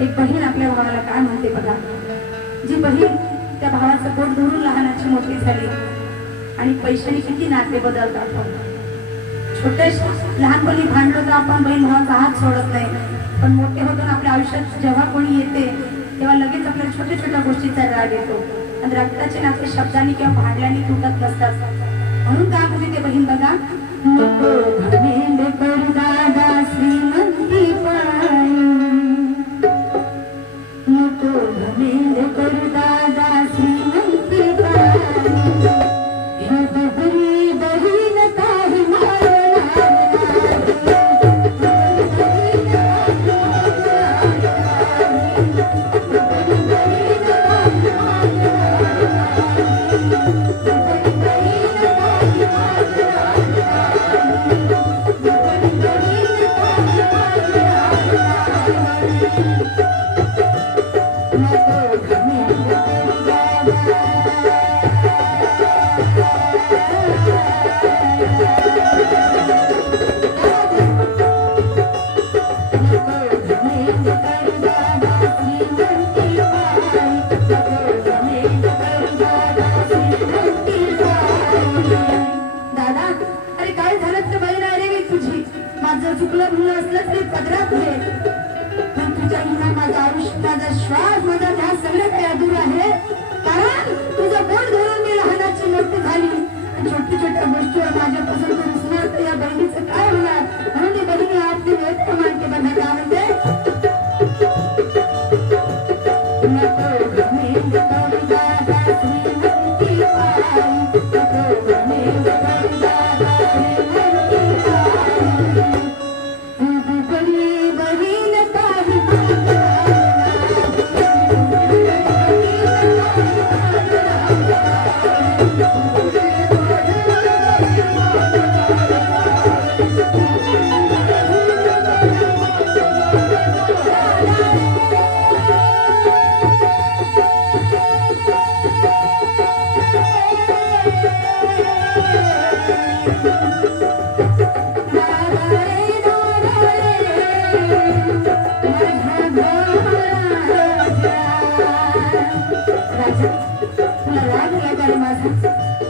एक बहीण आपल्या भावाला काय म्हणते बघा? जी बहीण त्या भावाचं पोट धरून लहानाची मोठी झाली आणि पैशाने किती नाते बदलतात हो. छोट्या लहानपणी भांडलो तर आपण बहीण भावाचा हात सोडत नाही पण मोठे होतो आपल्या आयुष्यात जेव्हा कोणी येते तेव्हा लगेच आपल्या छोट्या छोट्या गोष्टीचा राग येतो. आणि रक्ताचे नाते शब्दांनी किंवा भांडल्याने तुटत नसतात म्हणून काय म्हणजे ते बहीण बघा? नको श्रीमंती छोटी छोट्या गोष्टीवर माझ्या पसंत माझा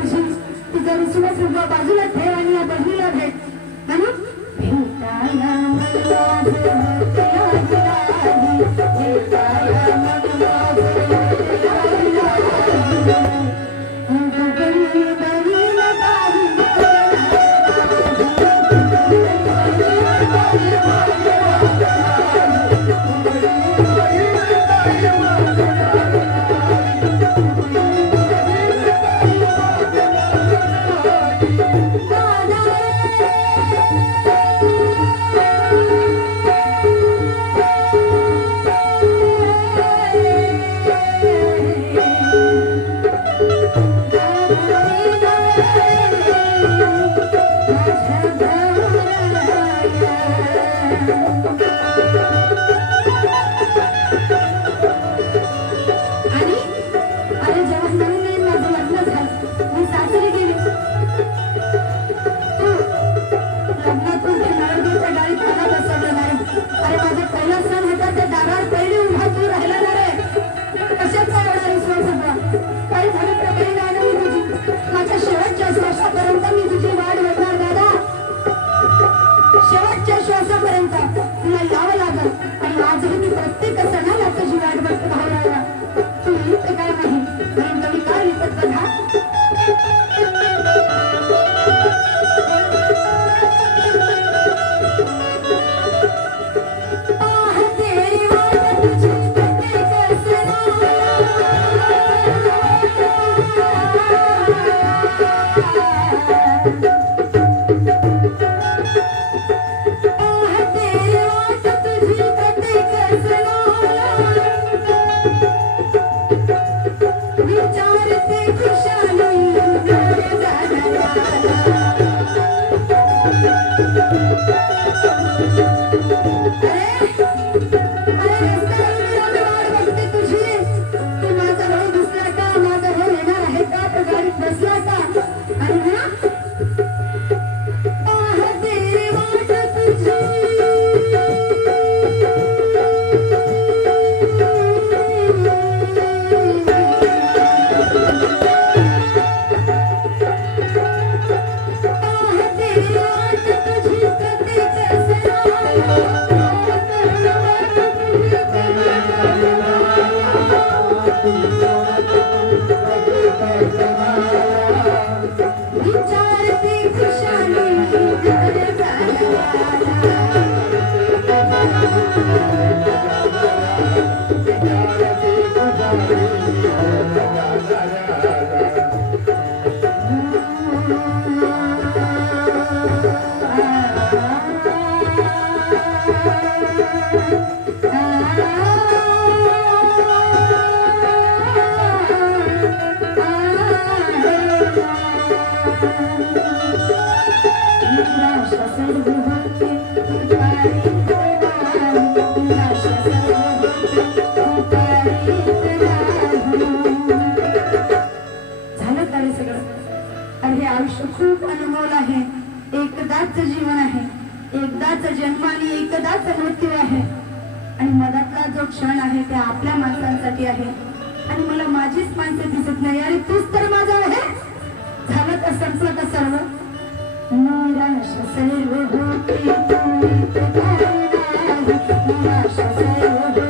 Jesus, que Deus nos chama a ser uma vasilha, a minha vasilha, a सुखरूप अनुभव आहे. एकदाच जीवन आहे. एकदाच जन्म आणि एकदाच मृत्यू आहे. आणि मधातला जो क्षण आहे ते आपल्या माणसांसाठी आहे. आणि मला माझीच माणसं दिसत नाही. अरे तूच तर माझा आहे. झालं तर संपलं तर सर्व? निराश सर्व निराश सर्व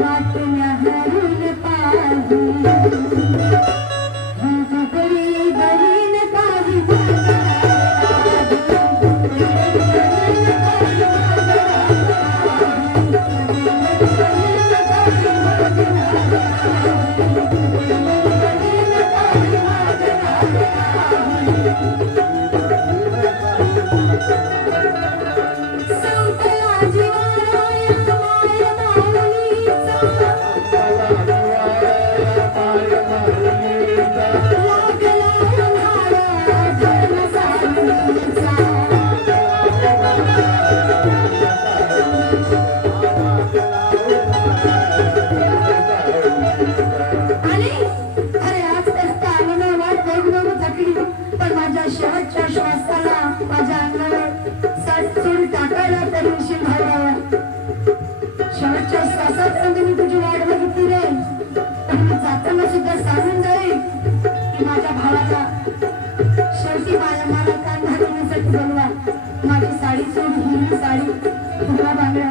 Thank you. तुझ्या श्वासापर्यंत मी तुझी वाट बघितली रे पण मी जाताना सुद्धा सांगून जाईल की माझ्या भावाला शेवटी माझ्या मला कान घालवण्यासाठी बनवा माझी साडी सोड हिरवी साडी तुला बांगड्या